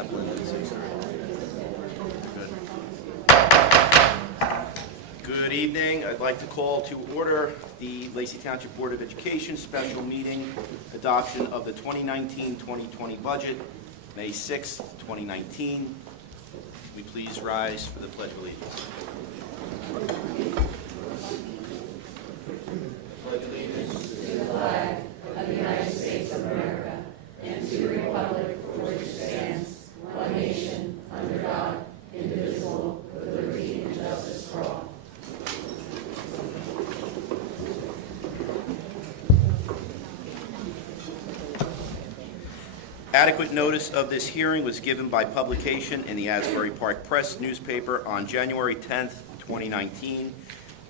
Chaplain at 6:30. Good evening. I'd like to call to order the Lacey Township Board of Education special meeting, adoption of the 2019-2020 budget, May 6th, 2019. We please rise for the Pledge of Allegiance. Pledge allegiance to the flag of the United States of America and to the republic for which it stands, one nation, under God, indivisible, with liberty and justice for all. Adequate notice of this hearing was given by publication in the Asbury Park Press newspaper on January 10th, 2019,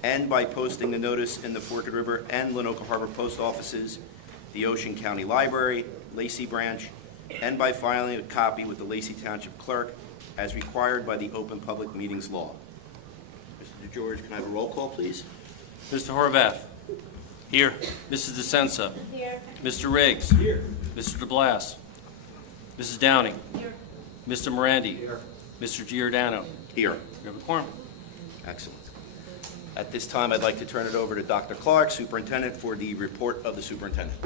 and by posting the notice in the Forked River and Lenoka Harbor post offices, the Ocean County Library, Lacey branch, and by filing a copy with the Lacey Township Clerk as required by the Open Public Meetings Law. Mr. DeGeorge, can I have a roll call, please? Mr. Horvath. Here. Mrs. DeSenza. Here. Mr. Riggs. Here. Mr. DeBlas. Mrs. Downing. Here. Mr. Morandi. Here. Mr. Giordano. Here. We have a quorum. Excellent. At this time, I'd like to turn it over to Dr. Clark, Superintendent, for the report of the Superintendent.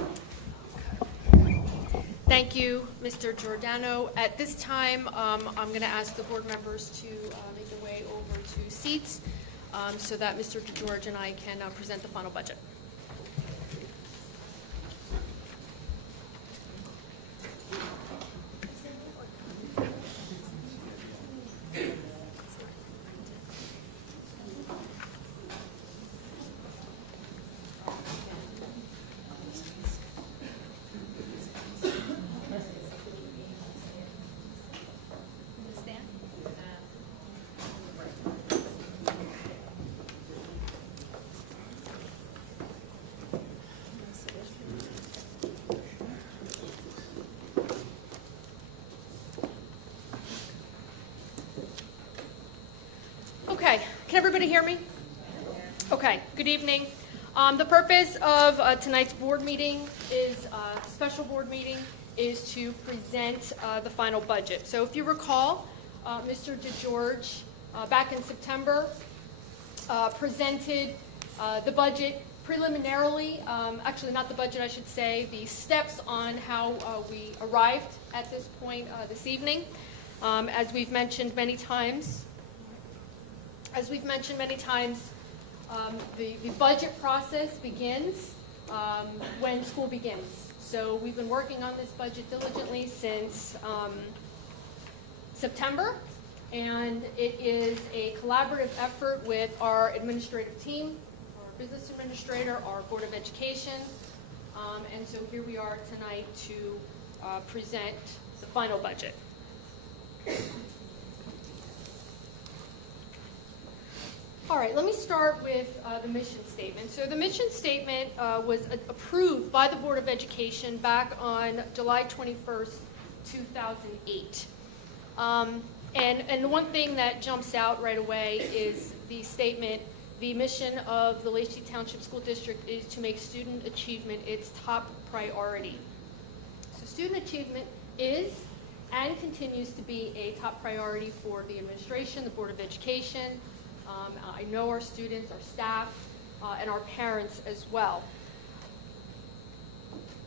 Thank you, Mr. Giordano. At this time, I'm going to ask the board members to make their way over to seats so that Mr. DeGeorge and I can present the final budget. Okay, can everybody hear me? Okay, good evening. The purpose of tonight's board meeting is, special board meeting, is to present the final budget. So if you recall, Mr. DeGeorge, back in September, presented the budget preliminarily, actually not the budget, I should say, the steps on how we arrived at this point this evening. As we've mentioned many times, the budget process begins when school begins. So we've been working on this budget diligently since September, and it is a collaborative effort with our administrative team, our business administrator, our Board of Education, and so here we are tonight to present the final budget. All right, let me start with the mission statement. So the mission statement was approved by the Board of Education back on July 21st, 2008. And the one thing that jumps out right away is the statement, the mission of the Lacey Township School District is to make student achievement its top priority. So student achievement is and continues to be a top priority for the administration, the Board of Education. I know our students, our staff, and our parents as well.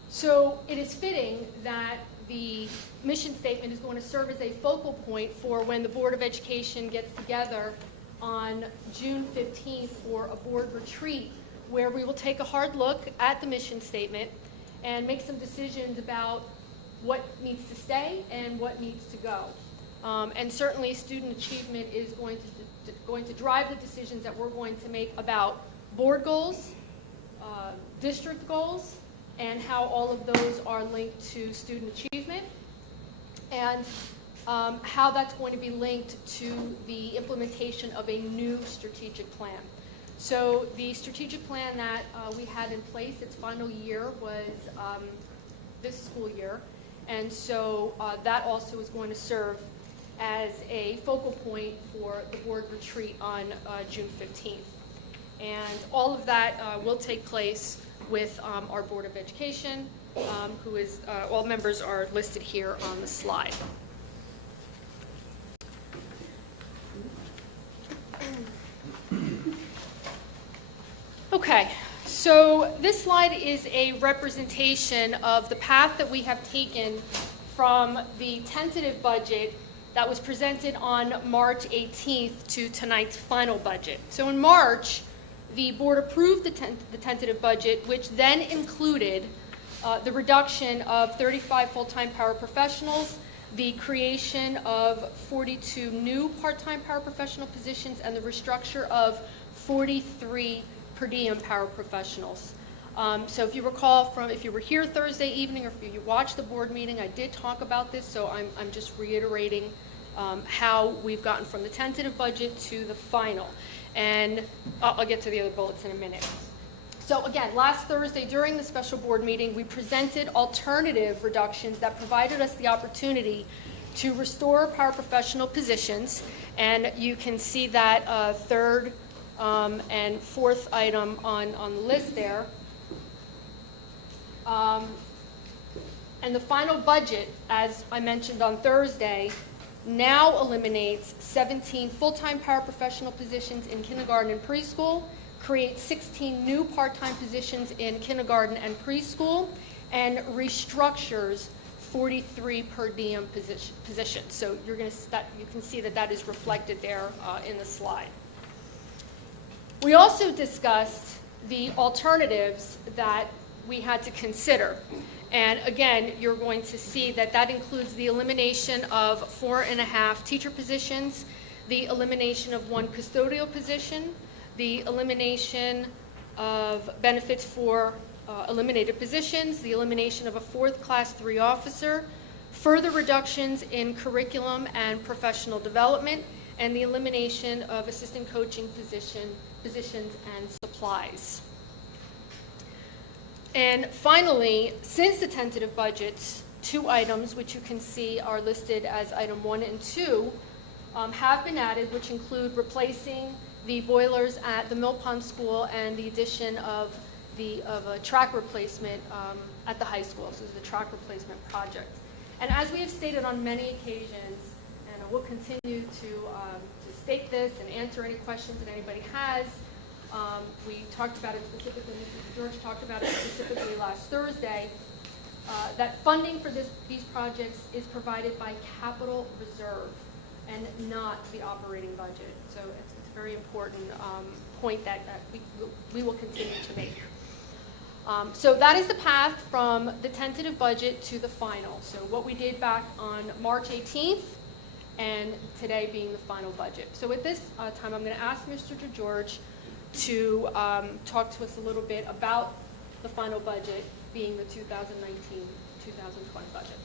So it is fitting that the mission statement is going to serve as a focal point for when the Board of Education gets together on June 15th for a board retreat, where we will take a hard look at the mission statement and make some decisions about what needs to stay and what needs to go. And certainly student achievement is going to drive the decisions that we're going to make about board goals, district goals, and how all of those are linked to student achievement, and how that's going to be linked to the implementation of a new strategic plan. So the strategic plan that we had in place, its final year was this school year, and so that also is going to serve as a focal point for the board retreat on June 15th. And all of that will take place with our Board of Education, who is, all members are listed here on the slide. Okay, so this slide is a representation of the path that we have taken from the tentative budget that was presented on March 18th to tonight's final budget. So in March, the board approved the tentative budget, which then included the reduction of 35 full-time paraprofessionals, the creation of 42 new part-time paraprofessional positions, and the restructure of 43 per diem paraprofessionals. So if you recall if you were here Thursday evening or if you watched the board meeting, I did talk about this, so I'm just reiterating how we've gotten from the tentative budget to the final. And I'll get to the other bullets in a minute. So again, last Thursday during the special board meeting, we presented alternative reductions that provided us the opportunity to restore paraprofessional positions. And you can see that third and fourth item on the list there. And the final budget, as I mentioned on Thursday, now eliminates 17 full-time paraprofessional positions in kindergarten and preschool, creates 16 new part-time positions in kindergarten and preschool, and restructures 43 per diem positions. So you can see that is reflected there in the slide. We also discussed the alternatives that we had to consider. And again, you're going to see that includes the elimination of 4.5 teacher positions, the elimination of 1 custodial position, the elimination of benefits for eliminated positions, the elimination of a 4th Class 3 officer, further reductions in curriculum and professional development, and the elimination of assistant coaching positions and supplies. And finally, since the tentative budgets, 2 items, which you can see are listed as item 1 and 2, have been added, which include replacing the boilers at the Mill Pond School and the addition of a track replacement at the high school. So this is a track replacement project. And as we have stated on many occasions, and we'll continue to state this and answer any questions that anybody has, we talked about it specifically, Mr. George talked about it specifically last Thursday, that funding for these projects is provided by capital reserve and not the operating budget. So it's a very important point that we will continue to make. So that is the path from the tentative budget to the final. So what we did back on March 18th and today being the final budget. So at this time, I'm going to ask Mr. DeGeorge to talk to us a little bit about the final budget being the 2019-2020 budget.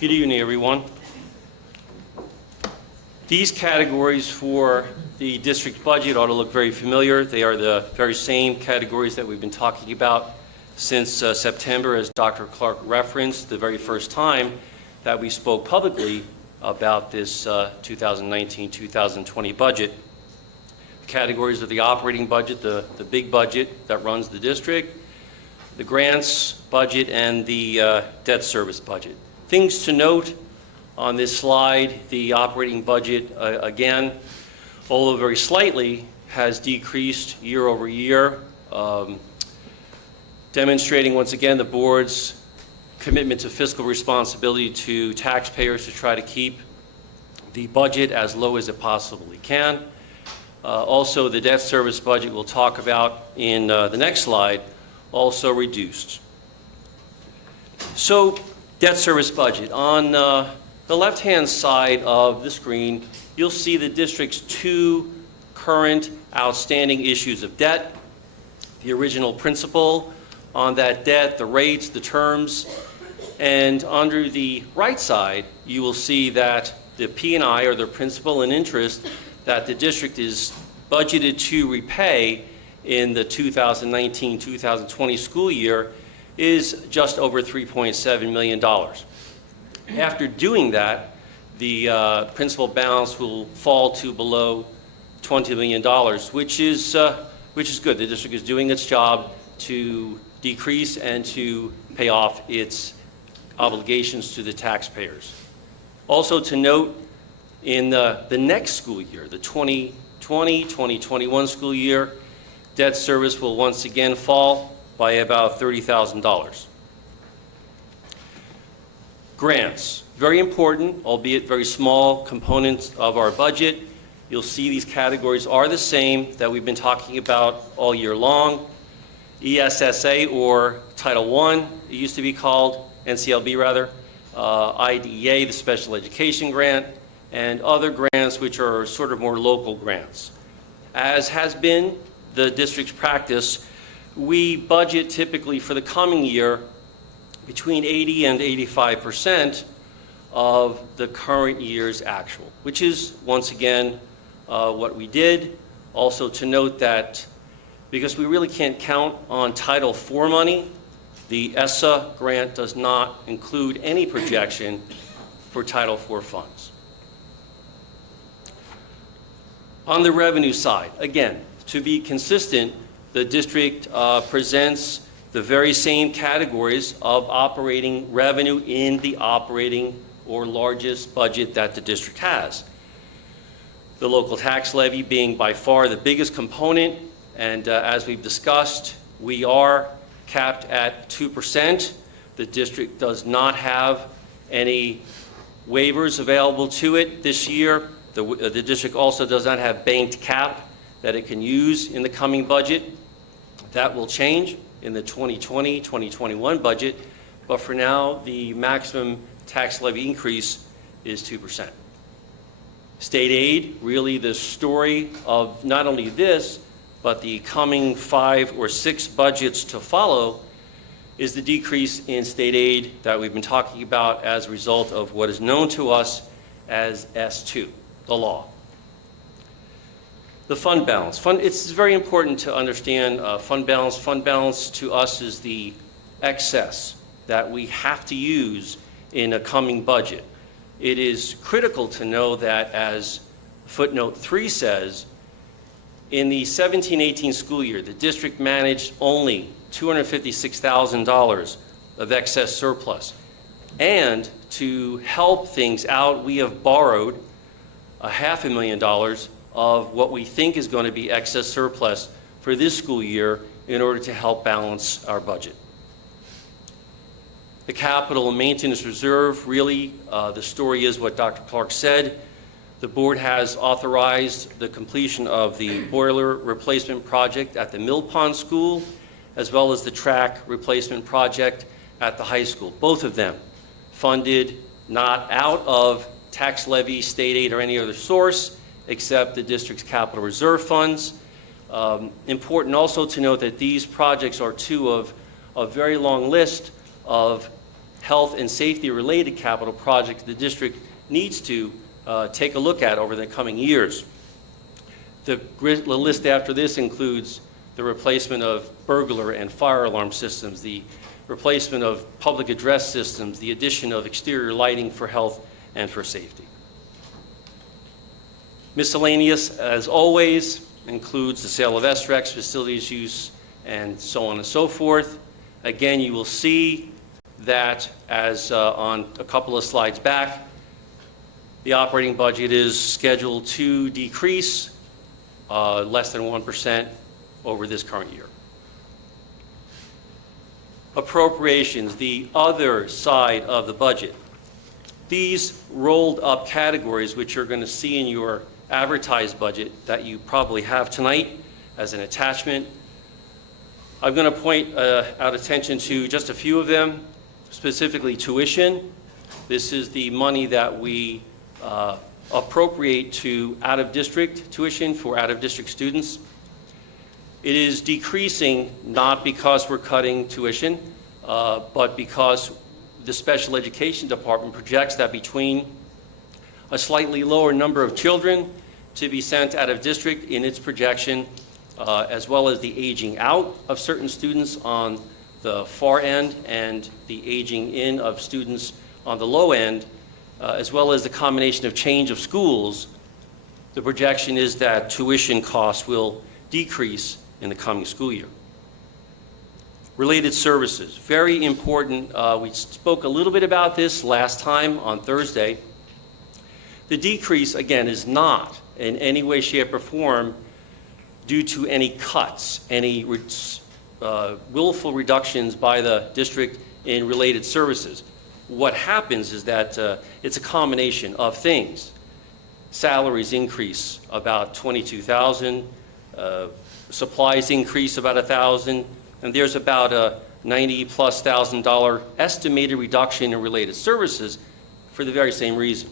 Good evening, everyone. These categories for the district budget ought to look very familiar. They are the very same categories that we've been talking about since September, as Dr. Clark referenced, the very first time that we spoke publicly about this 2019-2020 budget. The categories are the operating budget, the big budget that runs the district, the grants budget, and the debt service budget. Things to note on this slide: the operating budget, again, although very slightly, has decreased year over year, demonstrating once again the board's commitment to fiscal responsibility to taxpayers to try to keep the budget as low as it possibly can. Also, the debt service budget we'll talk about in the next slide also reduced. So, debt service budget. On the left-hand side of the screen, you'll see the district's 2 current outstanding issues of debt, the original principal on that debt, the rates, the terms, and under the right side, you will see that the P&I, or the principal and interest, that the district is budgeted to repay in the 2019-2020 school year is just over $3.7 million. After doing that, the principal balance will fall to below $20 million, which is good. The district is doing its job to decrease and to pay off its obligations to the taxpayers. Also to note, in the next school year, the 2020-2021 school year, debt service will once again fall by about $30,000. Grants, very important, albeit very small components of our budget. You'll see these categories are the same that we've been talking about all year long. ESSA, or Title I, it used to be called, NCLB rather, IDEA, the Special Education Grant, and other grants which are sort of more local grants. As has been the district's practice, we budget typically for the coming year between 80 and 85% of the current year's actual, which is, once again, what we did. Also to note that because we really can't count on Title IV money, the ESSA grant does not include any projection for Title IV funds. On the revenue side, again, to be consistent, the district presents the very same categories of operating revenue in the operating or largest budget that the district has. The local tax levy being by far the biggest component, and as we've discussed, we are capped at 2%. The district does not have any waivers available to it this year. The district also does not have banked cap that it can use in the coming budget. That will change in the 2020-2021 budget, but for now, the maximum tax levy increase is 2%. State aid, really the story of not only this, but the coming 5 or 6 budgets to follow, is the decrease in state aid that we've been talking about as a result of what is known to us as S2, the law. The fund balance. It's very important to understand fund balance. Fund balance to us is the excess that we have to use in a coming budget. It is critical to know that, as footnote 3 says, in the 17-18 school year, the district managed only $256,000 of excess surplus. And to help things out, we have borrowed $500,000 of what we think is going to be excess surplus for this school year in order to help balance our budget. The capital and maintenance reserve, really, the story is what Dr. Clark said. The board has authorized the completion of the boiler replacement project at the Mill Pond School, as well as the track replacement project at the high school. Both of them funded not out of tax levy, state aid, or any other source, except the district's capital reserve funds. Important also to note that these projects are two of a very long list of health and safety related capital projects the district needs to take a look at over the coming years. The list after this includes the replacement of burglar and fire alarm systems, the replacement of public address systems, the addition of exterior lighting for health and for safety. Miscellaneous, as always, includes the sale of SREX, facilities use, and so on and so forth. Again, you will see that, as on a couple of slides back, the operating budget is scheduled to decrease less than 1% over this current year. Appropriations, the other side of the budget. These rolled up categories, which you're going to see in your advertised budget that you probably have tonight as an attachment. I'm going to point out attention to just a few of them, specifically tuition. This is the money that we appropriate to out-of-district tuition for out-of-district students. It is decreasing not because we're cutting tuition, but because the special education department projects that between a slightly lower number of children to be sent out of district in its projection, as well as the aging out of certain students on the far end and the aging in of students on the low end, as well as the combination of change of schools, the projection is that tuition costs will decrease in the coming school year. Related services, very important. We spoke a little bit about this last time on Thursday. The decrease, again, is not in any way, shape, or form due to any cuts, any willful reductions by the district in related services. What happens is that it's a combination of things. Salaries increase about $22,000, supplies increase about $1,000, and there's about a $90,000+ estimated reduction in related services for the very same reason,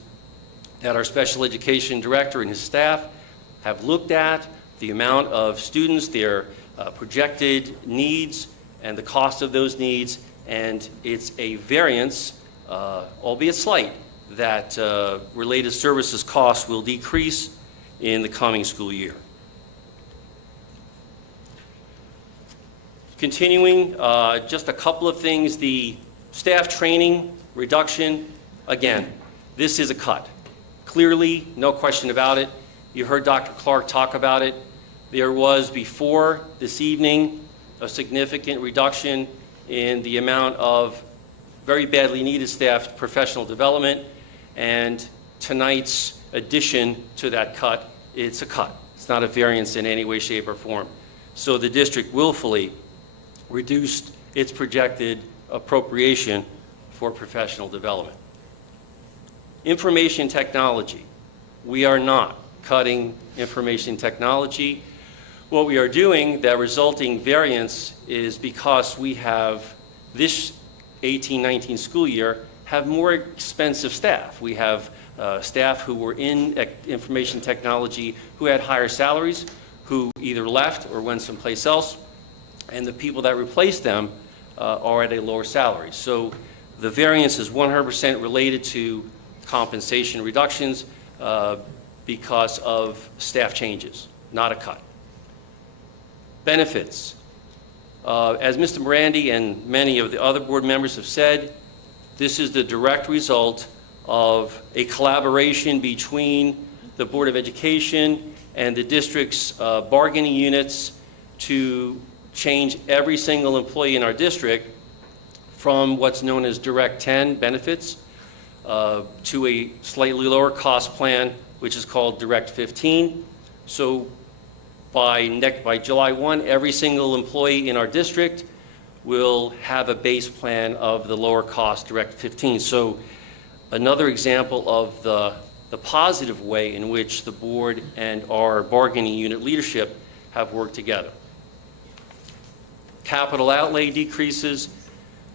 that our special education director and his staff have looked at the amount of students, their projected needs, and the cost of those needs, and it's a variance, albeit slight, that related services costs will decrease in the coming school year. Continuing, just a couple of things. The staff training reduction, again, this is a cut. Clearly, no question about it. You heard Dr. Clark talk about it. There was, before this evening, a significant reduction in the amount of very badly needed staff professional development, and tonight's addition to that cut, it's a cut. It's not a variance in any way, shape, or form. So the district willfully reduced its projected appropriation for professional development. Information technology. We are not cutting information technology. What we are doing, that resulting variance, is because we have this 18-19 school year have more expensive staff. We have staff who were in information technology who had higher salaries, who either left or went someplace else, and the people that replaced them are at a lower salary. So the variance is 100% related to compensation reductions because of staff changes, not a cut. Benefits. As Mr. Morandi and many of the other board members have said, this is the direct result of a collaboration between the Board of Education and the district's bargaining units to change every single employee in our district from what's known as Direct 10 benefits to a slightly lower cost plan, which is called Direct 15. So by July 1, every single employee in our district will have a base plan of the lower cost Direct 15. So another example of the positive way in which the board and our bargaining unit leadership have worked together. Capital outlay decreases,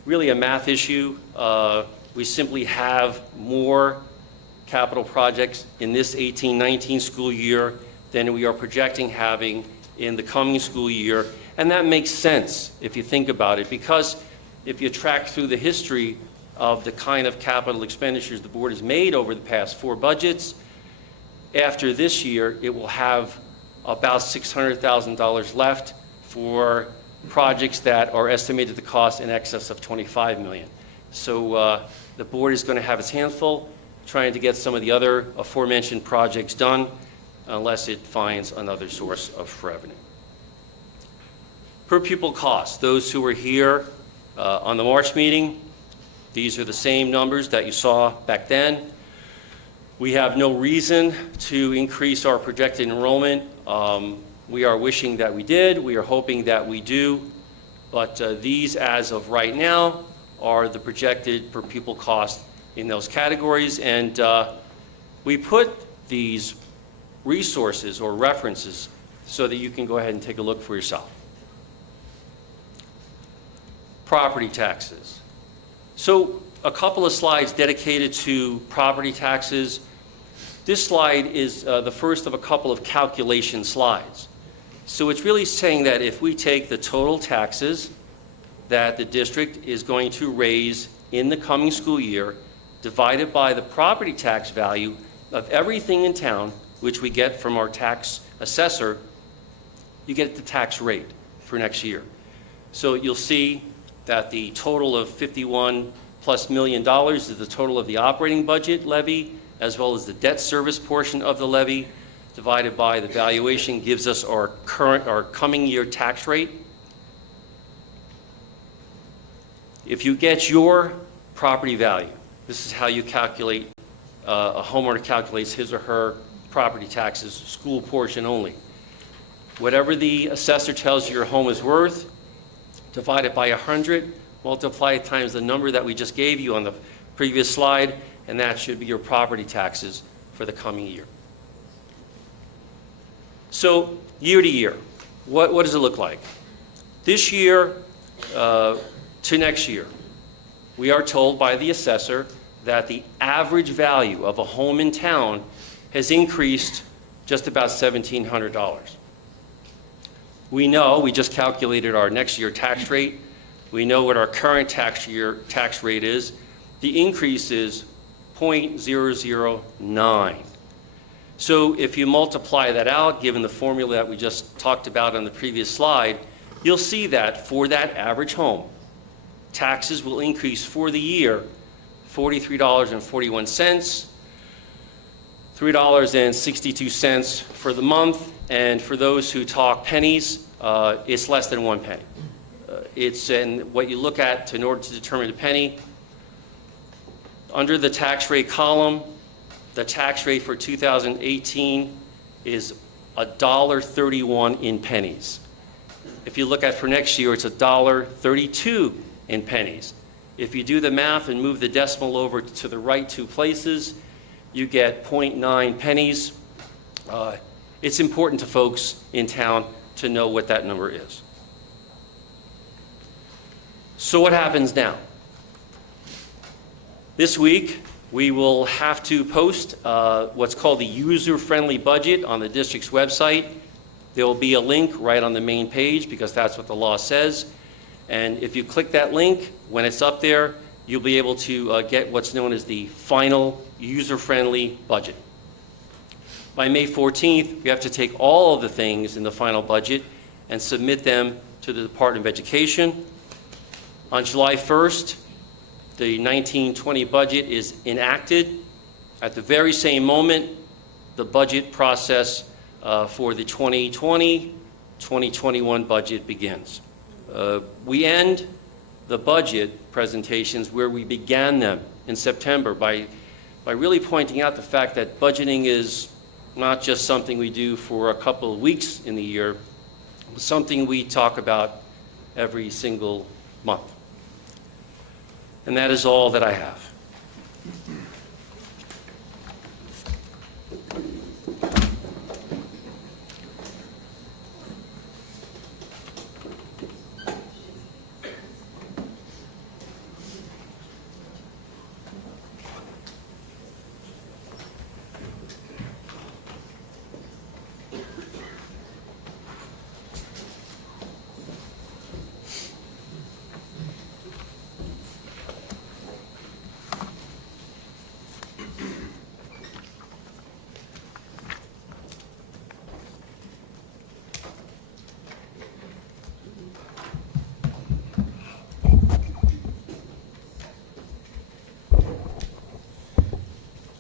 really a math issue. We simply have more capital projects in this 18-19 school year than we are projecting having in the coming school year. And that makes sense if you think about it, because if you track through the history of the kind of capital expenditures the board has made over the past 4 budgets, after this year, it will have about $600,000 left for projects that are estimated to cost in excess of $25 million. So the board is going to have its hands full trying to get some of the other aforementioned projects done unless it finds another source of revenue. Per pupil costs, those who were here on the March meeting, these are the same numbers that you saw back then. We have no reason to increase our projected enrollment. We are wishing that we did. We are hoping that we do. But these, as of right now, are the projected per pupil cost in those categories. And we put these resources or references so that you can go ahead and take a look for yourself. Property taxes. So a couple of slides dedicated to property taxes. This slide is the first of a couple of calculation slides. So it's really saying that if we take the total taxes that the district is going to raise in the coming school year, divided by the property tax value of everything in town, which we get from our tax assessor, you get the tax rate for next year. So you'll see that the total of $51+ million is the total of the operating budget levy, as well as the debt service portion of the levy, divided by the valuation gives us our coming year tax rate. If you get your property value, this is how you calculate, a homeowner calculates his or her property taxes, school portion only. Whatever the assessor tells you your home is worth, divide it by 100, multiply it times the number that we just gave you on the previous slide, and that should be your property taxes for the coming year. So, year to year, what does it look like? This year to next year, we are told by the assessor that the average value of a home in town has increased just about $1,700. We know, we just calculated our next year tax rate. We know what our current tax rate is. The increase is 0.009. So if you multiply that out, given the formula that we just talked about on the previous slide, you'll see that for that average home, taxes will increase for the year $43.41, $3.62 for the month, and for those who talk pennies, it's less than 1 penny. And what you look at in order to determine the penny, under the tax rate column, the tax rate for 2018 is $1.31 in pennies. If you look at for next year, it's $1.32 in pennies. If you do the math and move the decimal over to the right 2 places, you get 0.9 pennies. It's important to folks in town to know what that number is. So what happens now? This week, we will have to post what's called the user-friendly budget on the district's website. There will be a link right on the main page because that's what the law says. And if you click that link, when it's up there, you'll be able to get what's known as the final user-friendly budget. By May 14th, we have to take all of the things in the final budget and submit them to the Department of Education. On July 1st, the 1920 budget is enacted. At the very same moment, the budget process for the 2020-2021 budget begins. We end the budget presentations where we began them in September by really pointing out the fact that budgeting is not just something we do for a couple of weeks in the year, but something we talk about every single month. And that is all that I have.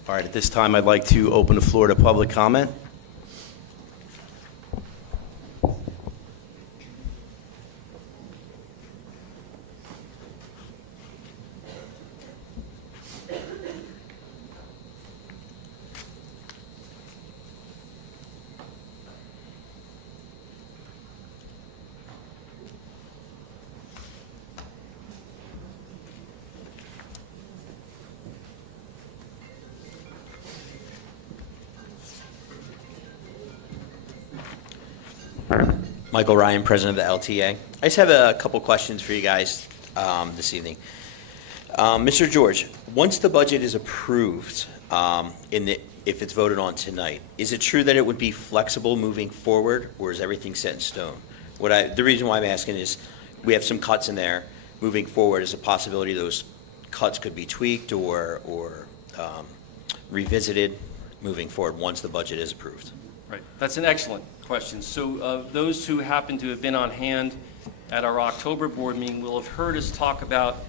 All right, at this time, I'd like to open the floor to public comment. Michael Ryan, President of the LTA. I just have a couple questions for you guys this evening. Mr. George, once the budget is approved, if it's voted on tonight, is it true that it would be flexible moving forward, or is everything set in stone? The reason why I'm asking is we have some cuts in there. Moving forward, is a possibility those cuts could be tweaked or revisited moving forward once the budget is approved? Right. That's an excellent question. So those who happen to have been on hand at our October board meeting will have heard us talk about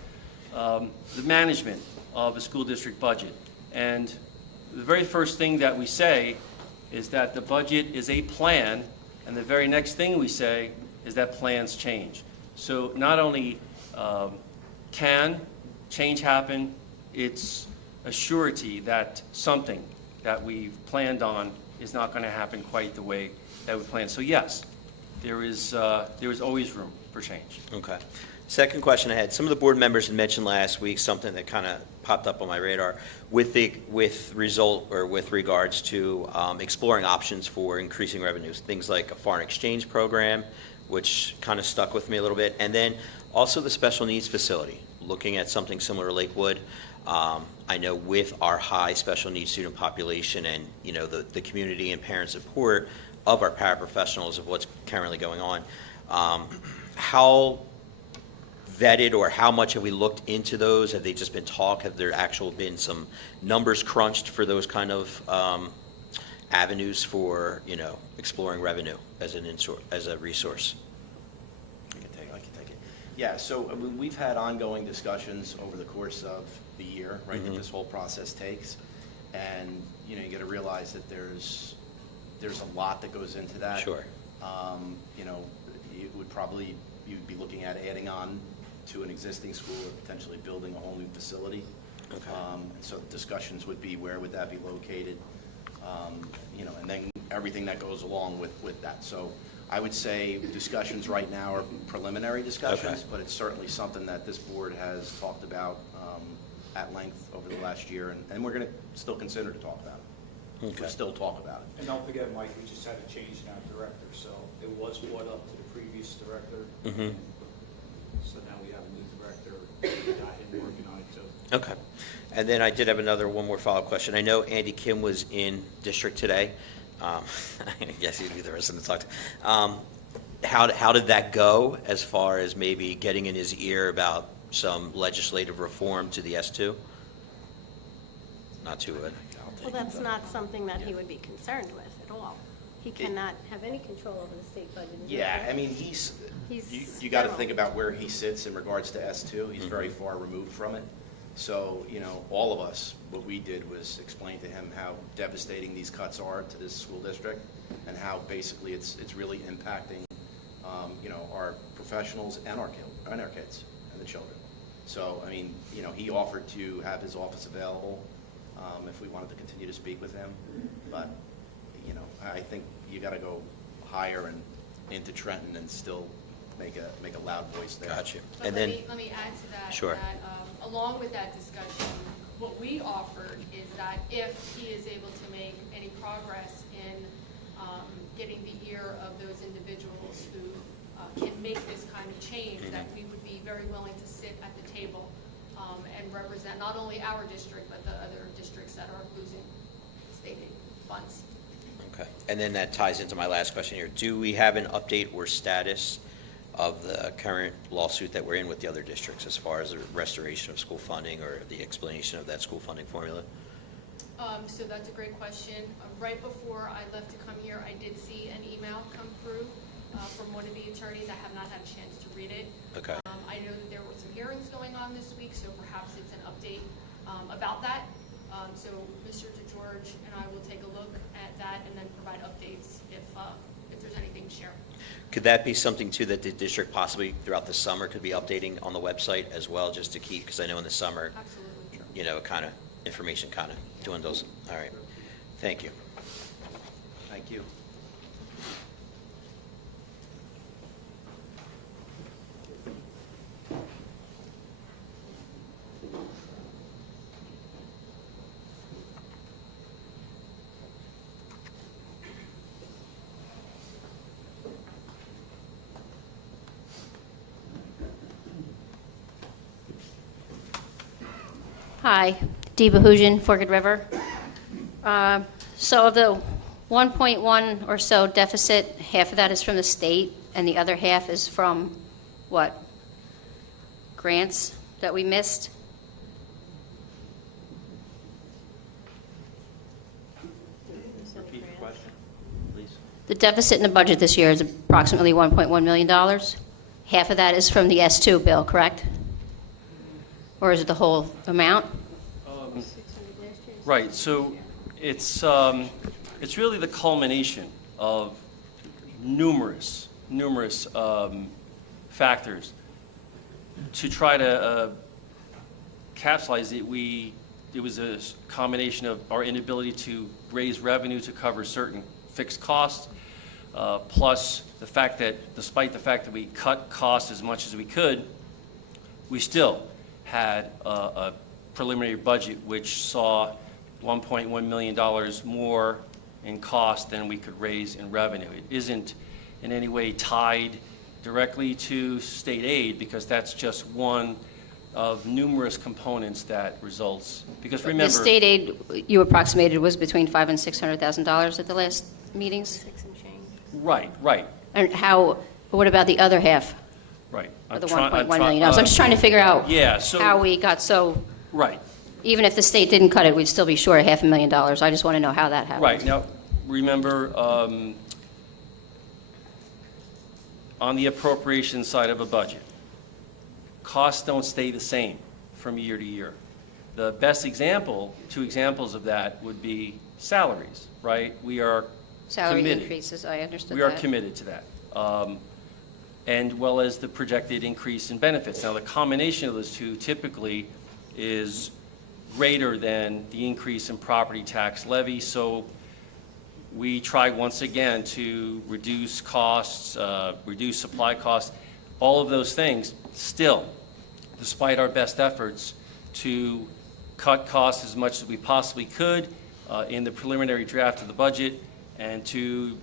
the management of a school district budget. And the very first thing that we say is that the budget is a plan, and the very next thing we say is that plans change. So not only can change happen? It's a surety that something that we've planned on is not going to happen quite the way that we planned. So yes, there is always room for change. Okay. Second question I had, some of the board members had mentioned last week something that kind of popped up on my radar with regards to exploring options for increasing revenues, things like a foreign exchange program, which kind of stuck with me a little bit, and then also the special needs facility, looking at something similar to Lakewood. I know with our high special needs student population and, you know, the community and parent support of our paraprofessionals of what's currently going on, how vetted or how much have we looked into those? Have they just been talk? Have there actual been some numbers crunched for those kind of avenues for, you know, exploring revenue as a resource? I can take it. Yeah, so I mean, we've had ongoing discussions over the course of the year, right, that this whole process takes. And, you know, you got to realize that there's a lot that goes into that. Sure. You know, you'd be looking at adding on to an existing school or potentially building a whole new facility. Okay. And so the discussions would be, where would that be located? You know, and then everything that goes along with that. So I would say discussions right now are preliminary discussions, Okay. but it's certainly something that this board has talked about at length over the last year, and we're going to still consider to talk about it. Okay. We'll still talk about it. And don't forget, Mike, we just had a change in our director, so it was brought up to the previous director. Mhm. So now we have a new director, we got him working on it too. Okay. And then I did have one more follow-up question. I know Andy Kim was in district today. I guess he'd be the person to talk to. How did that go as far as maybe getting in his ear about some legislative reform to the S2? Not too good. Well, that's not something that he would be concerned with at all. He cannot have any control over the state budget. is that Yeah, correct? I mean, He's you got to general. think about where he sits in regards to S2. He's very far removed from it. So, you know, all of us, what we did was explain to him how devastating these cuts are to this school district and how basically it's really impacting, you know, our professionals and our kids and the children. So, I mean, you know, he offered to have his office available if we wanted to continue to speak with him. But, you know, I think you got to go higher and into Trenton and still make a loud voice there. Got you. But And let then, me add to that. Sure. That, along with that discussion, what we offered is that if he is able to make any progress in getting the ear of those individuals who can make this kind of change, that we would be very willing to sit at the table and represent not only our district, but the other districts that are losing state funds. okay. And then that ties into my last question here. Do we have an update or status of the current lawsuit that we're in with the other districts as far as the restoration of school funding or the explanation of that school funding formula? So that's a great question. Right before I left to come here, I did see an email come through from one of the attorneys. I have not had a chance to read it. Okay. I know that there were some hearings going on this week, so perhaps it's an update about that. So Mr. DeGeorge and I will take a look at that and then provide updates if there's anything to share. Could that be something too that the district possibly throughout the summer could be updating on the website as well, just to keep, because I know in the summer, Absolutely. you know, kind of information kind of dwindles. All right. Thank you. Thank you. Hi, Dee Bahujian, Forked River. So of the 1.1 or so deficit, half of that is from the state, and the other half is from what? Grants that we missed? Repeat the question, please. The deficit in the budget this year is approximately $1.1 million. Half of that is from the S2 bill, correct? Or is it the whole amount? Right, so it's really the culmination of numerous factors. to try to capsulize it, it was a combination of our inability to raise revenue to cover certain fixed costs, plus the fact that despite the fact that we cut costs as much as we could, we still had a preliminary budget which saw $1.1 million more in cost than we could raise in revenue. It isn't in any way tied directly to state aid, because that's just one of numerous components that results. Because remember, The state aid you approximated was between $500,000 and $600,000 at the last meetings? right. And what about the other half Right. of the $1.1 million? So I'm just trying to figure out Yeah, so, how we got so, right, even if the state didn't cut it, we'd still be short of $500,000. I just want to know how that happened. right. Now, remember, on the appropriation side of a budget, costs don't stay the same from year to year. The best example, 2 examples of that would be salaries, right? We are Salary committed. increases, I understood We are that. committed to that. And well as the projected increase in benefits. Now, the combination of those two typically is greater than the increase in property tax levy, so we try once again to reduce costs, reduce supply costs, all of those things. Still, despite our best efforts to cut costs as much as we possibly could in the preliminary draft of the budget and to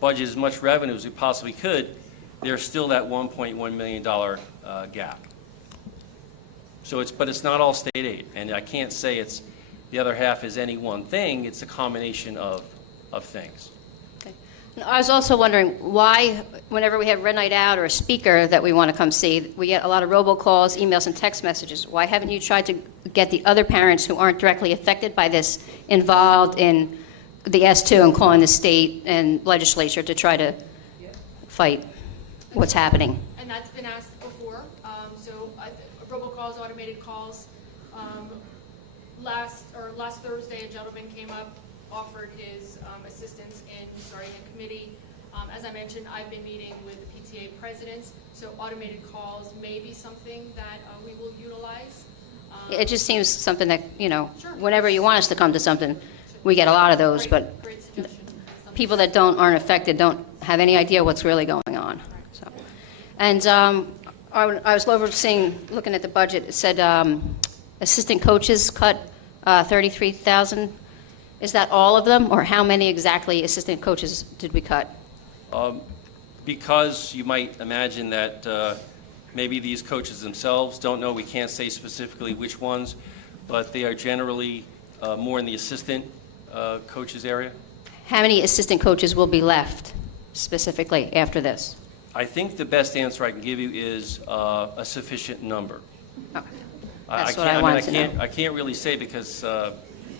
budget as much revenue as we possibly could, there's still that $1.1 million gap. So but it's not all state aid, and I can't say it's the other half is any one thing. It's a combination of things. And I was also wondering why, whenever we have Red Night Out or a speaker that we want to come see, we get a lot of robocalls, emails, and text messages. Why haven't you tried to get the other parents who aren't directly affected by this involved in the S2 and calling the state and legislature to try to fight what's happening? And that's been asked before. So robocalls, automated calls. Last Thursday, a gentleman came up, offered his assistance in starting a committee. As I mentioned, I've been meeting with the PTA presidents, so automated calls may be something that we will utilize. It just seems something that, Sure. whenever you want us to come to something, we get a lot of those, but Great suggestion. people that aren't affected don't have any idea what's really going on. So, and I was looking at the budget. It said assistant coaches cut 33,000. Is that all of them, or how many exactly assistant coaches did we cut? Because you might imagine that maybe these coaches themselves don't know, we can't say specifically which ones, but they are generally more in the assistant coaches area. How many assistant coaches will be left specifically after this? I think the best answer I can give you is a sufficient number. Oh, that's what I can't- wanted to know. I can't really say because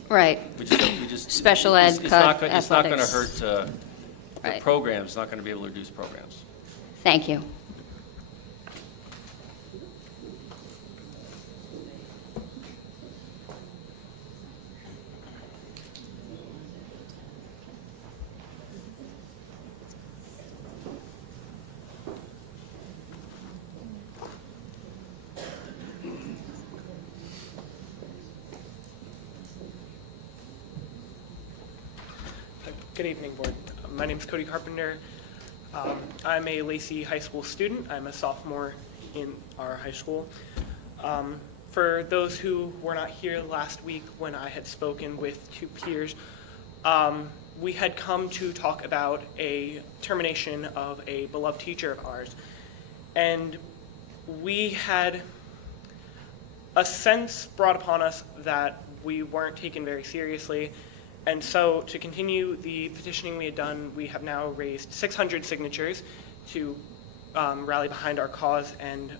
Right, we just. Special ed, it's cut, not gonna- It's not going to athletics. hurt the Right. programs, it's not going to be able to reduce programs. thank you. Good evening, Board. My name is Cody Carpenter. I'm a Lacey High School student. I'm a sophomore in our high school. For those who were not here last week when I had spoken with 2 peers, we had come to talk about a termination of a beloved teacher of ours. And we had a sense brought upon us that we weren't taken very seriously. And so to continue the petitioning we had done, we have now raised 600 signatures to rally behind our cause. And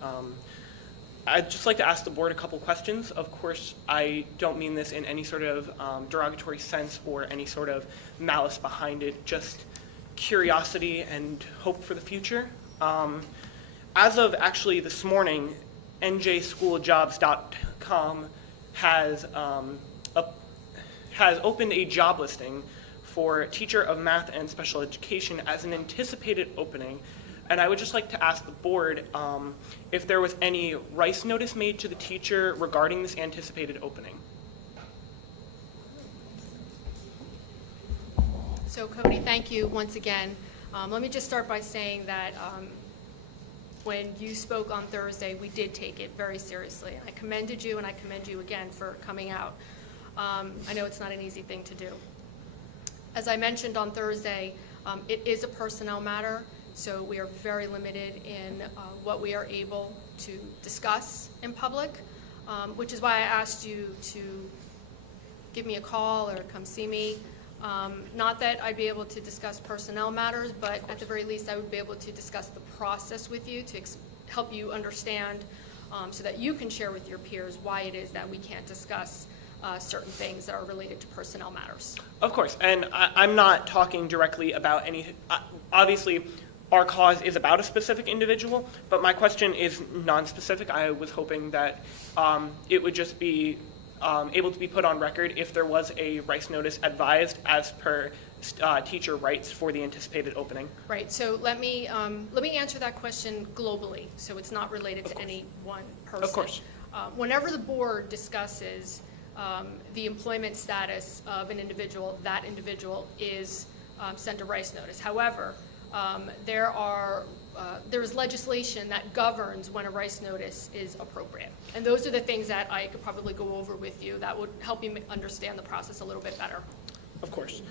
I'd just like to ask the board a couple questions. Of course, I don't mean this in any sort of derogatory sense or any sort of malice behind it, just curiosity and hope for the future. As of actually this morning, njschooljobs.com has opened a job listing for teacher of math and special education as an anticipated opening And I would just like to ask the board if there was any rice notice made to the teacher regarding this anticipated opening. So Cody, thank you once again. Let me just start by saying that when you spoke on Thursday, we did take it very seriously. I commended you, and I commend you again for coming out. I know it's not an easy thing to do. As I mentioned on Thursday, it is a personnel matter, so we are very limited in what we are able to discuss in public, which is why I asked you to give me a call or come see me. Not that I'd be able to discuss personnel matters, but at the very least, I would be able to discuss the process with you to help you understand so that you can share with your peers why it is that we can't discuss certain things that are related to personnel matters. Of course, and I'm not talking directly about any, obviously, our cause is about a specific individual, but my question is non-specific. I was hoping that it would just be able to be put on record if there was a rice notice advised as per teacher rights for the anticipated opening. Right, so let me answer that question globally, so it's not related to any one person. Of course. Whenever the board discusses the employment status of an individual, that individual is sent a rice notice. However, there is legislation that governs when a rice notice is appropriate. And those are the things that I could probably go over with you that would help you understand the process a little bit better. Of course.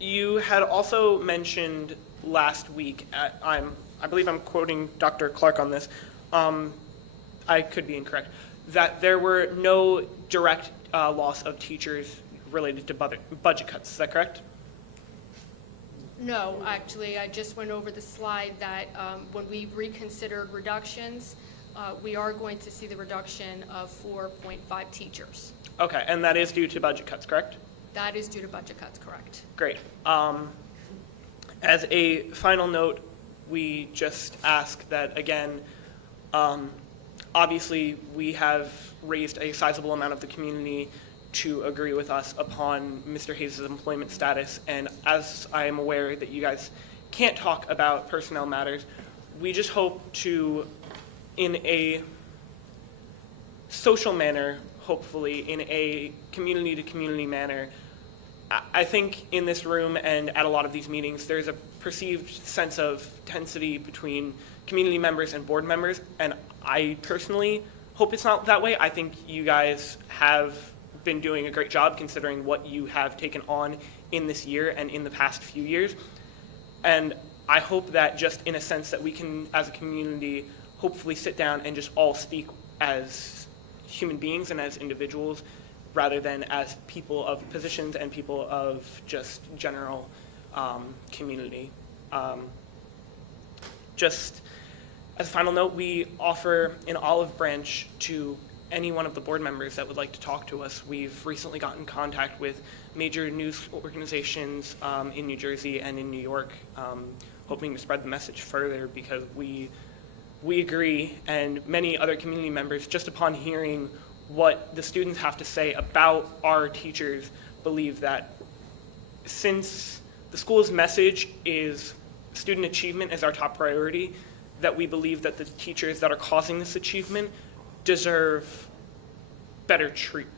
You had also mentioned last week, I believe I'm quoting Dr. Clark on this, I could be incorrect, that there were no direct loss of teachers related to budget cuts. Is that correct? No, actually, I just went over the slide that when we reconsidered reductions, we are going to see the reduction of 4.5 teachers. Okay, and that is due to budget cuts, correct? That is due to budget cuts, correct. Great. As a final note, we just ask that, again, obviously we have raised a sizable amount of the community to agree with us upon Mr. Hayes' employment status, and as I am aware that you guys can't talk about personnel matters, we just hope to, in a social manner, hopefully, in a community-to-community manner, I think in this room and at a lot of these meetings, there's a perceived sense of tensity between community members and board members, and I personally hope it's not that way. I think you guys have been doing a great job considering what you have taken on in this year and in the past few years. And I hope that just in a sense that we can, as a community, hopefully sit down and just all speak as human beings and as individuals rather than as people of positions and people of just general community. Just as a final note, we offer an olive branch to any one of the board members that would like to talk to us. We've recently gotten in contact with major news organizations in New Jersey and in New York, hoping to spread the message further because we agree, and many other community members, just upon hearing what the students have to say about our teachers, believe that since the school's message is student achievement as our top priority, that we believe that the teachers that are causing this achievement deserve better treatment.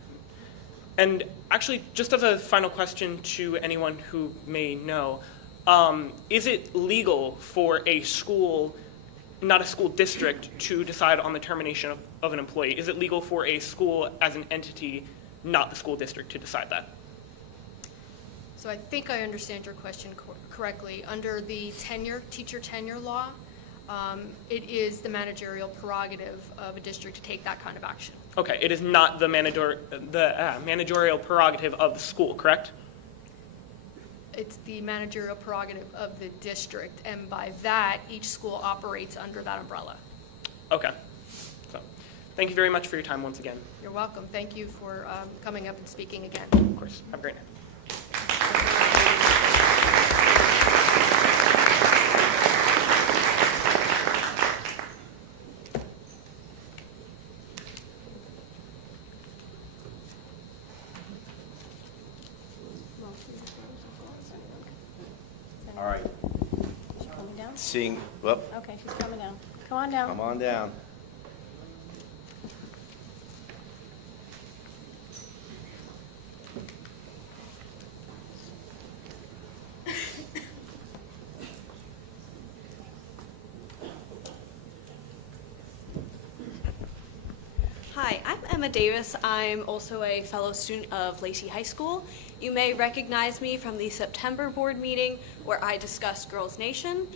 And actually, just as a final question to anyone who may know, is it legal for a school, not a school district, to decide on the termination of an employee? Is it legal for a school as an entity, not the school district, to decide that? So I think I understand your question correctly. Under the teacher tenure law, it is the managerial prerogative of a district to take that kind of action. Okay, it is not the managerial prerogative of the school, correct? It's the managerial prerogative of the district, and by that, each school operates under that umbrella. Okay. So, thank you very much for your time once again. You're welcome. Thank you for coming up and speaking again. Of course. Have a great night. All right. Coming down? Seeing, well, Okay, she's coming down. Come on down. come on down. Hi, I'm Emma Davis. I'm also a fellow student of Lacey High School. You may recognize me from the September board meeting where I discussed Girls Nation.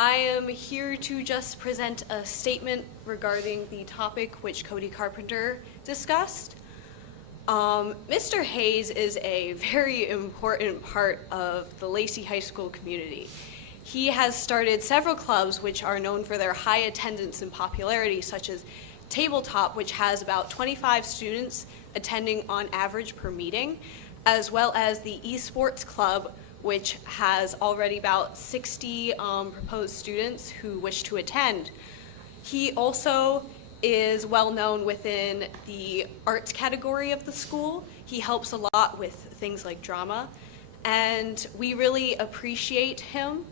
I am here to just present a statement regarding the topic which Cody Carpenter discussed. Mr. Hayes is a very important part of the Lacey High School community. He has started several clubs which are known for their high attendance and popularity, such as Tabletop, which has about 25 students attending on average per meeting, as well as the Esports Club, which has already about 60 proposed students who wish to attend. He also is well known within the arts category of the school. He helps a lot with things like drama, and we really appreciate him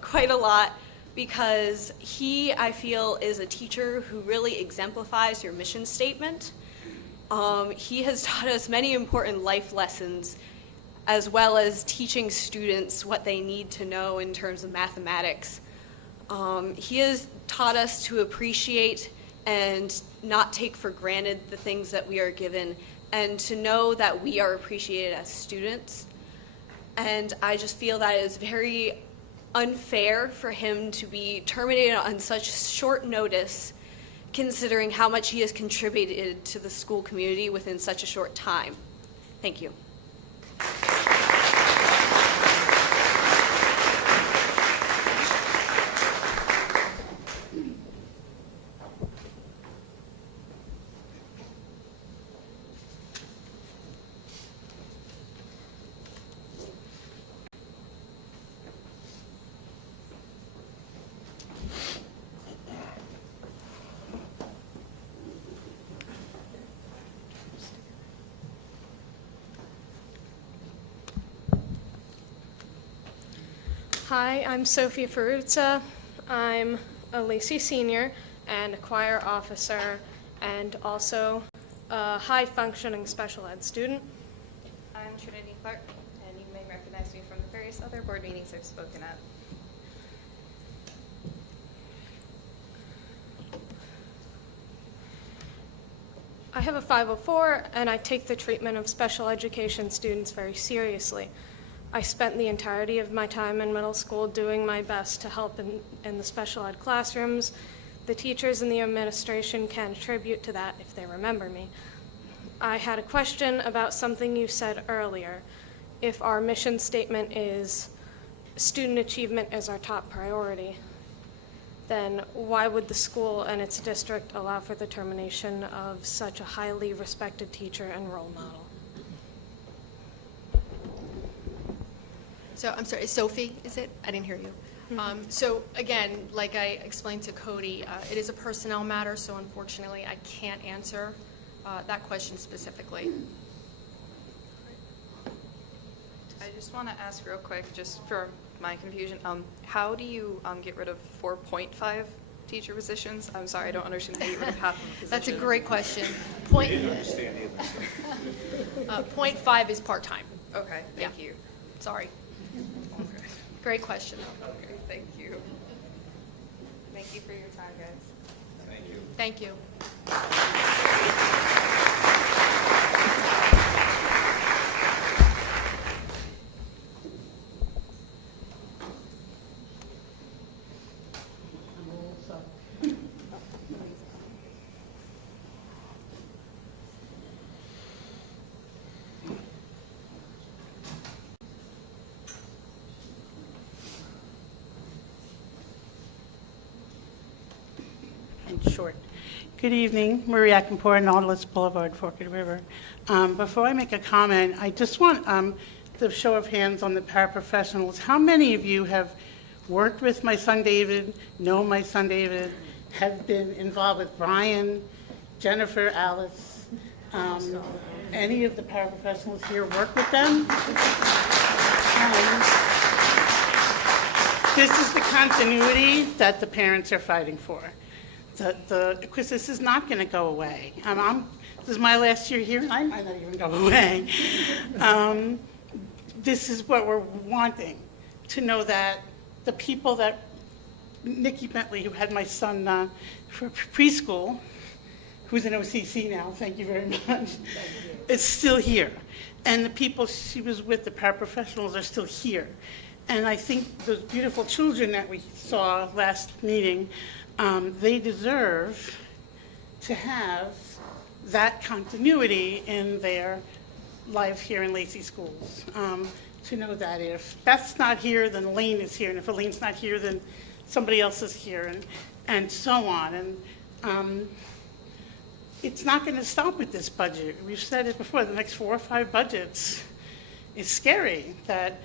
quite a lot because he, I feel, is a teacher who really exemplifies your mission statement. He has taught us many important life lessons, as well as teaching students what they need to know in terms of mathematics. He has taught us to appreciate and not take for granted the things that we are given, and to know that we are appreciated as students. And I just feel that it is very unfair for him to be terminated on such short notice, considering how much he has contributed to the school community within such a short time. Thank you. Hi, I'm Sophia Ferruzza. I'm a Lacey senior and a choir officer and also a high-functioning special ed student. I'm Trinity Clark, and you may recognize me from the various other board meetings I've spoken at. I have a 504 and I take the treatment of special education students very seriously. I spent the entirety of my time in middle school doing my best to help in the special ed classrooms. The teachers and the administration can attribute to that if they remember me. I had a question about something you said earlier. If our mission statement is student achievement is our top priority, then why would the school and its district allow for the termination of such a highly respected teacher and role model? So, I'm sorry, Sophie, is it? I didn't hear you. So again, like I explained to Cody, it is a personnel matter, so unfortunately I can't answer that question specifically. I just want to ask real quick, just for my confusion, how do you get rid of 4.5 teacher positions? I'm sorry, I don't understand how you get rid of half of a position. That's a great question. I didn't understand either. Point 5 is part-time. Okay, thank you. Sorry. Great question, though. Okay, thank you. Thank you for your time, guys. Thank you. Thank you. Short. Good evening, Maria Akinpor, Nautilus Boulevard, Forked River. Before I make a comment, I just want the show of hands on the paraprofessionals. How many of you have worked with my son David, know my son David, have been involved with Brian, Jennifer, Alice, any of the paraprofessionals here work with them? This is the continuity that the parents are fighting for. Because this is not going to go away. This is my last year here, and I might not even go away. This is what we're wanting, to know that the people that, Nikki Bentley, who had my son for preschool, who's in OCC now, thank you very much, is still here. And the people she was with, the paraprofessionals, are still here. And I think those beautiful children that we saw last meeting, they deserve to have that continuity in their life here in Lacey Schools. To know that if Beth's not here, then Elaine is here, and if Elaine's not here, then somebody else is here, and so on. And it's not going to stop with this budget. We've said it before, the next 4 or 5 budgets is scary, that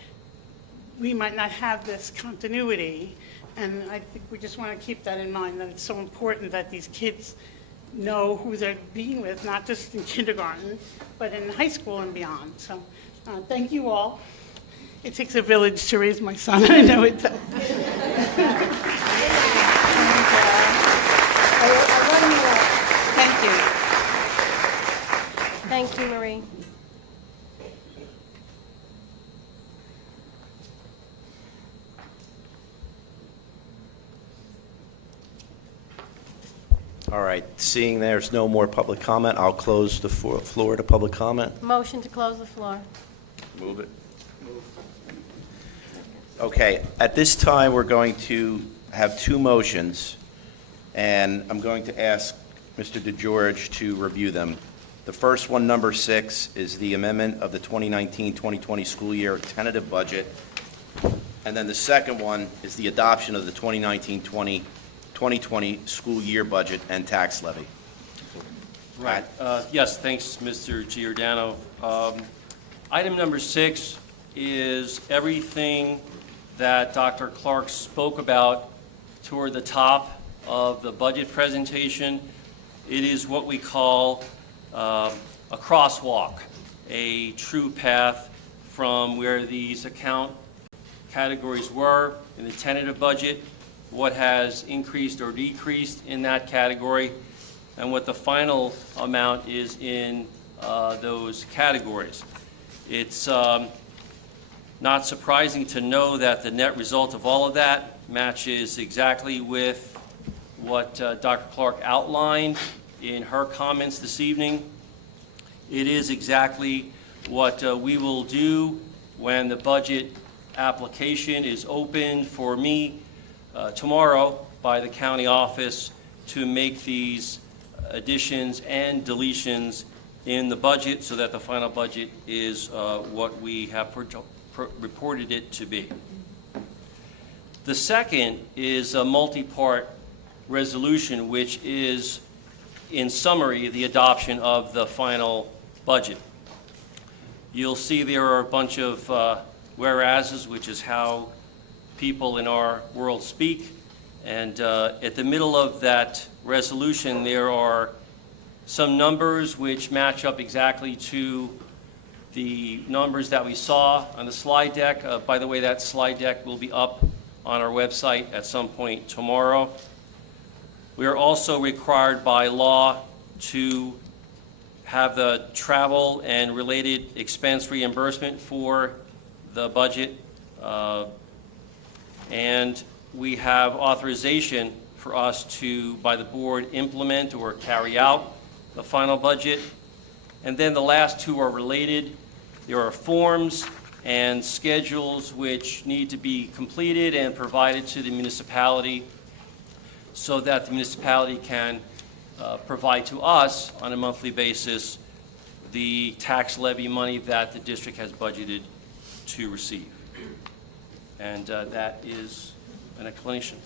we might not have this continuity. And I think we just want to keep that in mind, that it's so important that these kids know who they're being with, not just in kindergarten, but in high school and beyond. So thank you all. It takes a village to raise my son, I know it does. Thank you. Thank you, Marie. All right, seeing there's no more public comment, I'll close the floor to public comment. Motion to close the floor. Move it. Okay, at this time, we're going to have 2 motions, and I'm going to ask Mr. DeGeorge to review them. The first one, number 6, is the amendment of the 2019-2020 school year tentative budget. And then the second one is the adoption of the 2019-2020 school year budget and tax levy. Right. Yes, thanks, Mr. Giordano. Item number 6 is everything that Dr. Clark spoke about toward the top of the budget presentation. It is what we call a crosswalk, a true path from where these account categories were in the tentative budget, what has increased or decreased in that category, and what the final amount is in those categories. It's not surprising to know that the net result of all of that matches exactly with what Dr. Clark outlined in her comments this evening. It is exactly what we will do when the budget application is opened for me tomorrow by the county office to make these additions and deletions in the budget so that the final budget is what we have reported it to be. The second is a multi-part resolution, which is, in summary, the adoption of the final budget. You'll see there are a bunch of whereases, which is how people in our world speak. And at the middle of that resolution, there are some numbers which match up exactly to the numbers that we saw on the slide deck. By the way, that slide deck will be up on our website at some point tomorrow. We are also required by law to have the travel and related expense reimbursement for the budget. And we have authorization for us to, by the board, implement or carry out the final budget. And then the last 2 are related. There are forms and schedules which need to be completed and provided to the municipality so that the municipality can provide to us on a monthly basis the tax levy money that the district has budgeted to receive. And that is an explanation.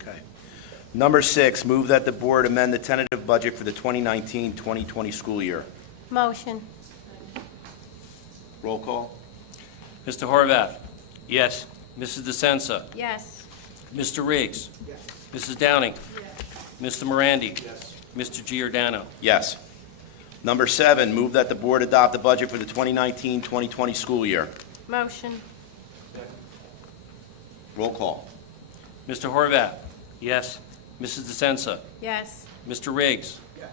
Okay. Number 6, move that the board amend the tentative budget for the 2019-2020 school year. Motion. Roll call. Mr. Horvath? Yes. Mrs. DeSenza? Yes. Mr. Riggs? Yes. Mrs. Downing? Yes. Mr. Morandi? Yes. Mr. Giordano? Yes. Number 7, move that the board adopt the budget for the 2019-2020 school year. Motion. Roll call. Mr. Horvath? Yes. Mrs. DeSenza? Yes. Mr. Riggs? Yes.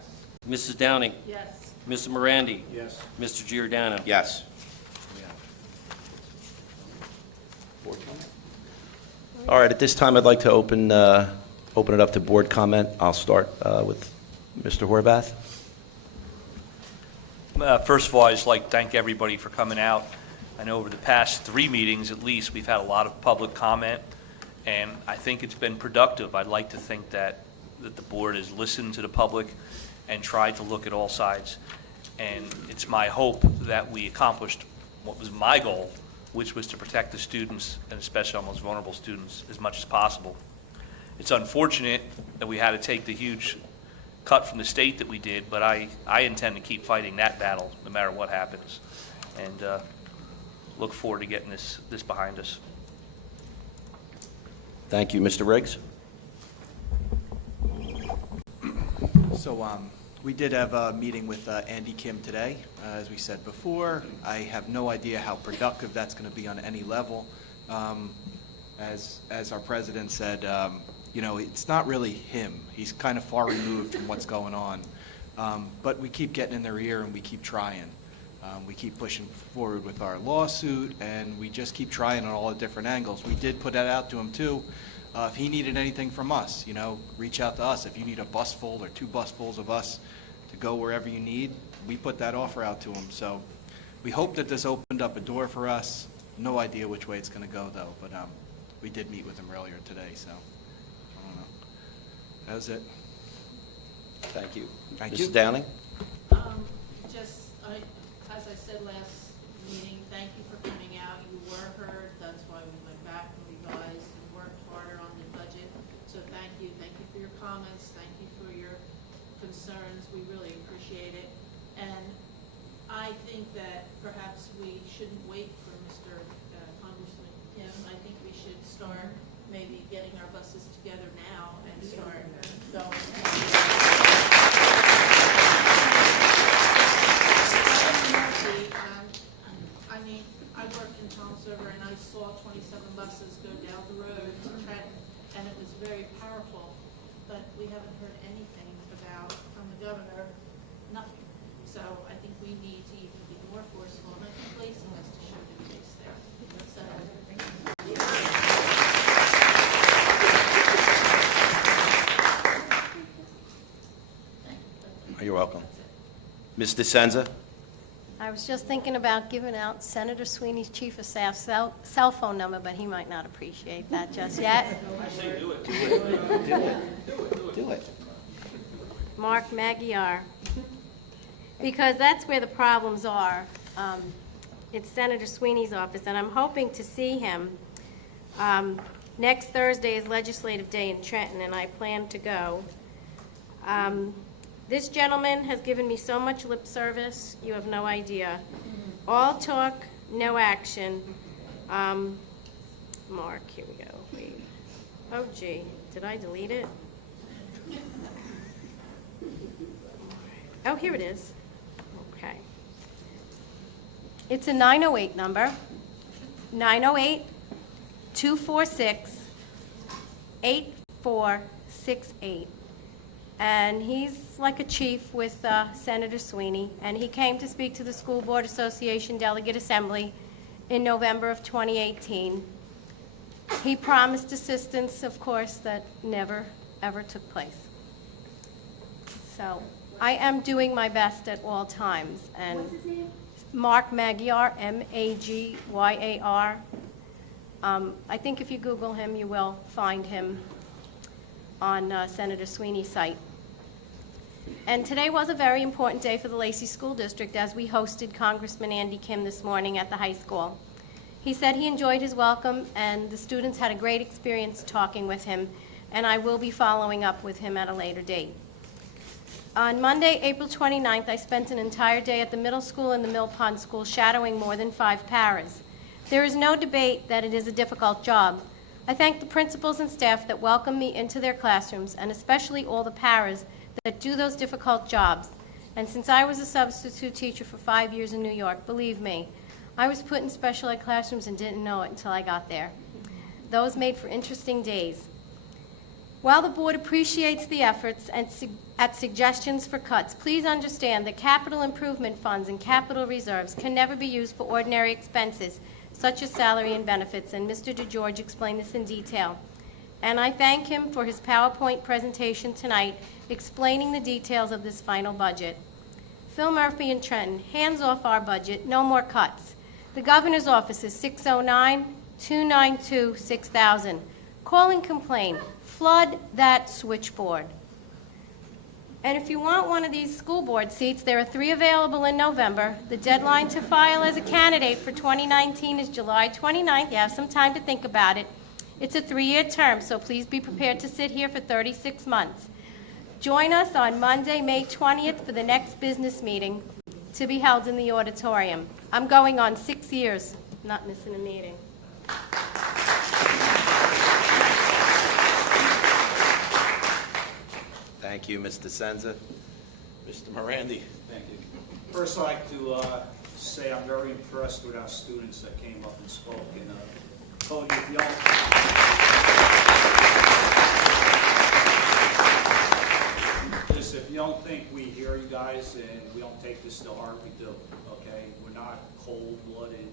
Mrs. Downing? Yes. Mr. Morandi? Yes. Mr. Giordano? Yes. All right, at this time, I'd like to open it up to board comment. I'll start with Mr. Horvath. First of all, I'd just like to thank everybody for coming out. I know over the past 3 meetings at least, we've had a lot of public comment, and I think it's been productive. I'd like to think that the board has listened to the public and tried to look at all sides. And it's my hope that we accomplished what was my goal, which was to protect the students, and especially our most vulnerable students, as much as possible. It's unfortunate that we had to take the huge cut from the state that we did, but I intend to keep fighting that battle no matter what happens, and look forward to getting this behind us. Thank you. Mr. Riggs? So we did have a meeting with Andy Kim today. As we said before, I have no idea how productive that's going to be on any level. As our president said, you know, it's not really him. He's kind of far removed from what's going on. But we keep getting in their ear and we keep trying. We keep pushing forward with our lawsuit, and we just keep trying on all the different angles. We did put that out to him too. If he needed anything from us, you know, reach out to us. If you need a bus full or 2 busfuls of us to go wherever you need, we put that offer out to him. So we hope that this opened up a door for us. No idea which way it's going to go, though. But we did meet with him earlier today, so I don't know. That was it. Thank you. Thank you. Mrs. Downing? As I said last meeting, thank you for coming out. You were heard. That's why we went back and revised and worked harder on the budget. So thank you. Thank you for your comments. Thank you for your concerns. We really appreciate it. And I think that perhaps we shouldn't wait for Mr. Congressman Kim. I think we should start maybe getting our buses together now and start going. I mean, I worked in Thomas River and I saw 27 buses go down the road to Trenton, and it was very powerful, but we haven't heard anything about, from the governor, nothing. So I think we need to even be more forceful, and I think Lacey has to show the face there. So, You're welcome. Ms. DeSenza? I was just thinking about giving out Senator Sweeney's chief of staff's cell phone number, but he might not appreciate that just yet. Do it. Mark Magyar. Because that's where the problems are. It's Senator Sweeney's office, and I'm hoping to see him. Next Thursday is Legislative Day in Trenton, and I plan to go. This gentleman has given me so much lip service, you have no idea. All talk, no action. Mark, here we go. Wait. Oh, gee, did I delete it? Oh, here it is. Okay. It's a 908 number, 908-246-8468. And he's like a chief with Senator Sweeney, and he came to speak to the School Board Association Delegate Assembly in November of 2018. He promised assistance, of course, that never, ever took place. So I am doing my best at all times. And what's his name? Mark Magyar, M-A-G-Y-A-R. I think if you Google him, you will find him on Senator Sweeney's site. And today was a very important day for the Lacey School District as we hosted Congressman Andy Kim this morning at the high school. He said he enjoyed his welcome and the students had a great experience talking with him, and I will be following up with him at a later date. On Monday, April 29th, I spent an entire day at the middle school and the Mill Pond School shadowing more than 5 paras. There is no debate that it is a difficult job. I thank the principals and staff that welcome me into their classrooms, and especially all the paras that do those difficult jobs. And since I was a substitute teacher for 5 years in New York, believe me, I was put in special ed classrooms and didn't know it until I got there. Those made for interesting days. While the board appreciates the efforts and at suggestions for cuts, please understand that capital improvement funds and capital reserves can never be used for ordinary expenses, such as salary and benefits, and Mr. DeGeorge explained this in detail. And I thank him for his PowerPoint presentation tonight explaining the details of this final budget. Phil Murphy and Trenton, hands off our budget, no more cuts. The governor's office is 609-292-6000. Call and complain. Flood that switchboard. And if you want one of these school board seats, there are 3 available in November. The deadline to file as a candidate for 2019 is July 29th. You have some time to think about it. It's a 3-year term, so please be prepared to sit here for 36 months. Join us on Monday, May 20th for the next business meeting to be held in the auditorium. I'm going on 6 years, not missing a meeting. Thank you, Ms. DeSenza. Mr. Morandi. Thank you. First, I'd like to say I'm very impressed with our students that came up and spoke. And Cody, if you don't think we hear you guys and we don't take this to heart, we do, okay? We're not cold-blooded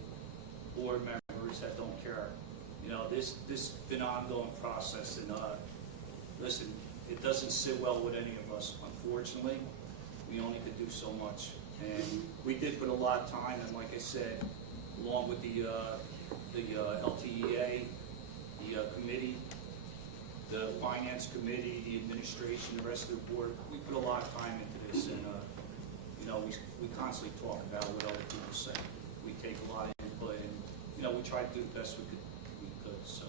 board members that don't care. You know, this has been an ongoing process, and listen, it doesn't sit well with any of us. Unfortunately, we only could do so much. And we did put a lot of time, and like I said, along with the LTEA, the committee, the finance committee, the administration, the rest of the board, we put a lot of time into this, and you know, we constantly talk about what other people say. We take a lot of input, and you know, we try to do the best we could. So,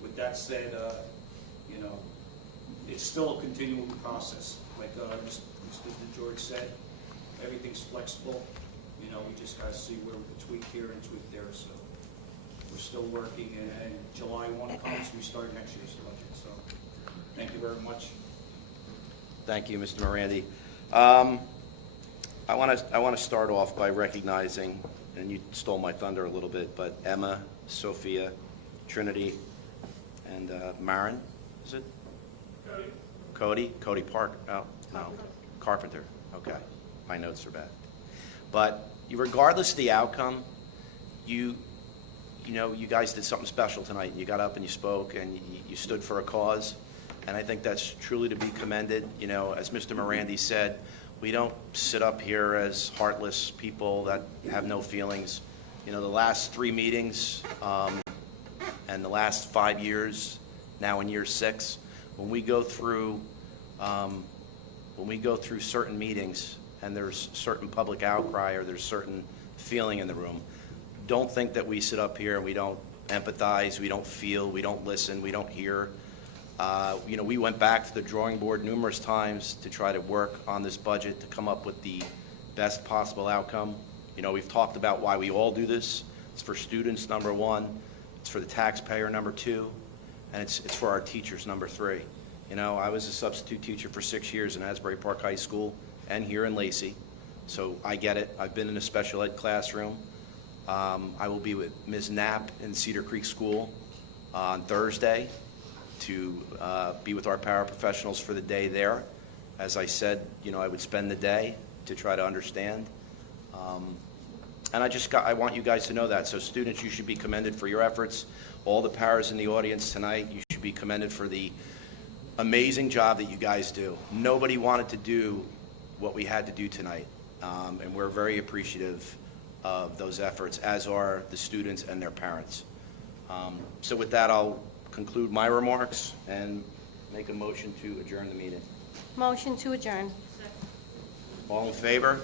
with that said, you know, it's still a continuing process. Like Mr. DeGeorge said, everything's flexible. You know, we just got to see where we can tweak here and tweak there. So we're still working, and July 1 comes, we start next year's budget. So thank you very much. Thank you, Mr. Morandi. I want to start off by recognizing, and you stole my thunder a little bit, but Emma, Sophia, Trinity, and Marin, is it? Cody Park, oh, no, Carpenter, okay. My notes are bad. But regardless of the outcome, you know, you guys did something special tonight. You got up and you spoke and you stood for a cause, and I think that's truly to be commended. You know, as Mr. Morandi said, we don't sit up here as heartless people that have no feelings. You know, the last 3 meetings and the last 5 years, now in year 6, when we go through certain meetings and there's certain public outcry or there's certain feeling in the room, don't think that we sit up here and we don't empathize, we don't feel, we don't listen, we don't hear. You know, we went back to the drawing board numerous times to try to work on this budget to come up with the best possible outcome. You know, we've talked about why we all do this. It's for students, number 1. It's for the taxpayer, number 2. And it's for our teachers, number 3. You know, I was a substitute teacher for 6 years in Asbury Park High School and here in Lacey. So I get it. I've been in a special ed classroom. I will be with Ms. Knapp in Cedar Creek School on Thursday to be with our paraprofessionals for the day there. As I said, you know, I would spend the day to try to understand. And I want you guys to know that. So students, you should be commended for your efforts. All the paras in the audience tonight, you should be commended for the amazing job that you guys do. Nobody wanted to do what we had to do tonight. And we're very appreciative of those efforts, as are the students and their parents. So with that, I'll conclude my remarks and make a motion to adjourn the meeting. Motion to adjourn. All in favor?